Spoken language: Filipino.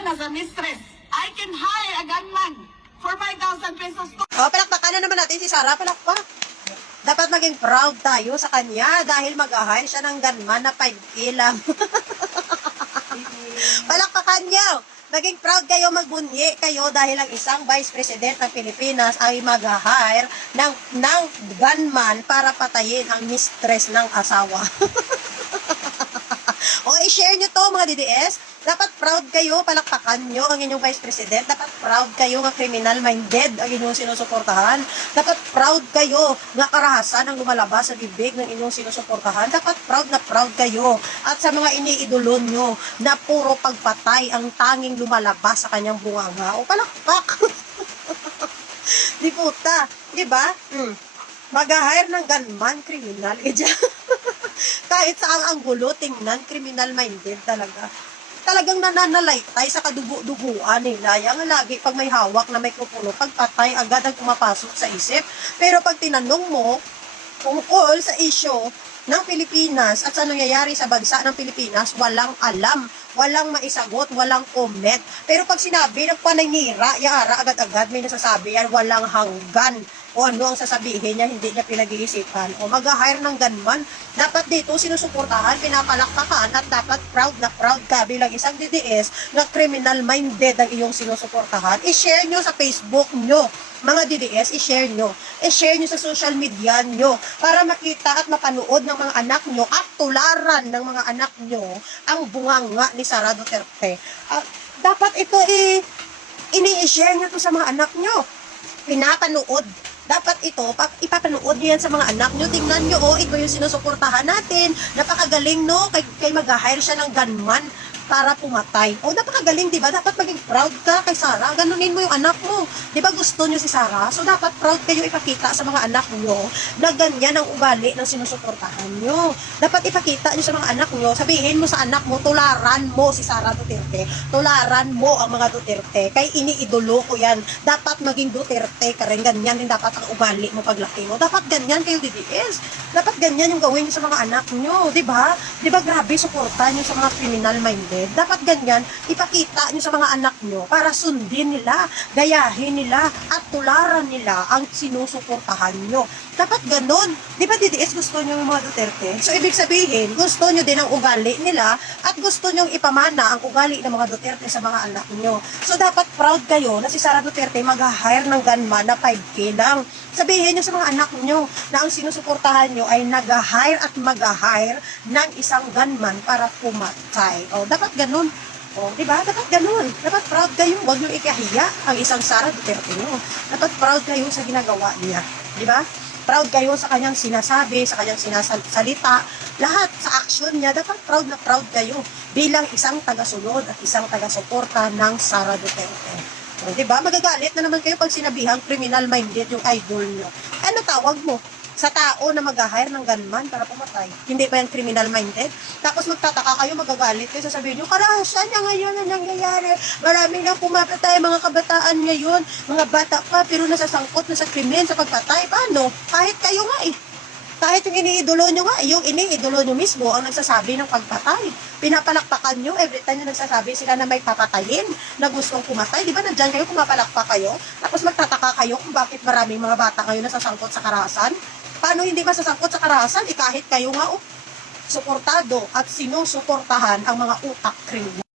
gunman as a mistress. I can hire a gunman for 5,000 pesos. Palakpakan na naman natin si Sarah. Palakpak. Dapat maging proud tayo sa kanya dahil mag-ahire siya ng gunman na 5K lang. Palakpakan niyo. Maging proud kayo, magbunyi kayo dahil ang isang Vice President ng Pilipinas ay mag-hire ng gunman para patayin ang mistress ng asawa. O, i-share nyo to mga DDS. Dapat proud kayo, palakpakan nyo ang inyong Vice President. Dapat proud kayo nga criminal-minded ang inyong sinusuportahan. Dapat proud kayo nga karahasan ang lumalabas sa bibig ng inyong sinusuportahan. Dapat proud kayo. At sa mga iniidolo nyo na puro pagpatay ang tanging lumalabas sa kanyang bunganga. O, palakpak. Di puta. Diba? Mag-hire ng gunman, criminal. Kahit saan ang gulo, tingnan, criminal-minded talaga. Talagang nananalaytay sa kadugo-duguan nila. Yang lagi pag may hawak na may kupulo, pagpatay agad ang pumapasok sa isip. Pero pag tinanong mo tungkol sa issue ng Pilipinas at sa nangyayari sa bansa ng Pilipinas, walang alam, walang maisagot, walang comment. Pero pag sinabi, nagpaninira, yara agad-agad may nasasabi yan, walang hanggan. O ano ang sasabihin niya, hindi niya pinag-iisipan. O mag-hire ng gunman, dapat dito sinusuportahan, pinapalakpakan, at dapat proud na proud ka bilang isang DDS na criminal-minded ang iyong sinusuportahan. I-share nyo sa Facebook nyo. Mga DDS, i-share nyo. I-share nyo sa social media nyo para makita at mapanood ng mga anak nyo at tularan ng mga anak nyo ang bunganga ni Sara Duterte. Dapat ito ini-share nyo to sa mga anak nyo. Pinapanood. Dapat ito, ipapanood nyo yan sa mga anak nyo. Tingnan nyo, ito yung sinusuportahan natin. Napakagaling, no? Kay mag-hire siya ng gunman para pumatay. O, napakagaling, diba? Dapat maging proud ka kay Sarah. Ganunin mo yung anak mo. Diba gusto nyo si Sarah? So, dapat proud kayo ipakita sa mga anak nyo na ganyan ang ugali ng sinusuportahan nyo. Dapat ipakita nyo sa mga anak nyo. Sabihin mo sa anak mo, tularan mo si Sara Duterte. Tularan mo ang mga Duterte. Kay iniidolo ko yan. Dapat maging Duterte ka rin. Ganyan din dapat ang ugali mo paglaki mo. Dapat ganyan kayo, DDS. Dapat ganyan yung gawin nyo sa mga anak nyo. Diba? Diba grabe, suporta nyo sa mga criminal-minded. Dapat ganyan, ipakita nyo sa mga anak nyo para sundin nila, gayahin nila, at tularan nila ang sinusuportahan nyo. Dapat ganun. Di ba DDS gusto nyo yung mga Duterte? So, ibig sabihin, gusto nyo din ang ugali nila at gusto nyo ipamana ang ugali ng mga Duterte sa mga anak nyo. So, dapat proud kayo na si Sara Duterte mag-hire ng gunman na 5K lang. Sabihin nyo sa mga anak nyo na ang sinusuportahan nyo ay nag-hire at mag-hire ng isang gunman para pumatay. O, dapat ganun. O, diba? Dapat ganun. Dapat proud kayo. Huwag nyo ikahiya ang isang Sara Duterte nyo. Dapat proud kayo sa ginagawa niya. Diba? Proud kayo sa kanyang sinasabi, sa kanyang sinasalita. Lahat sa action niya, dapat proud na proud kayo bilang isang tagasunod at isang tagasuporta ng Sara Duterte. O, diba? Magagalit na naman kayo pag sinabihang criminal-minded yung idol nyo. Ano tawag mo? Sa tao na mag-hire ng gunman para pumatay. Hindi ba yan criminal-minded? Tapos magtataka kayo, magagalit kayo, sasabihin nyo, karahasan niya ngayon ang nangyayari. Maraming nang pumapatay, mga kabataan ngayon, mga bata pa, pero nasasangkot na sa krimen, sa pagpatay. Paano? Kahit kayo nga Kahit yung iniidolo nyo nga, yung iniidolo nyo mismo ang nagsasabi ng pagpatay. Pinapalakpakan nyo, every time na nagsasabi sila na may papatayin, na gustong pumatay. Di ba nandyan kayo, pumapalakpak kayo? Tapos magtataka kayo kung bakit maraming mga bata kayo nasasangkot sa karahasan. Paano hindi masasangkot sa karahasan? Kahit kayo nga, suportado at sinusuportahan ang mga utak kriminal.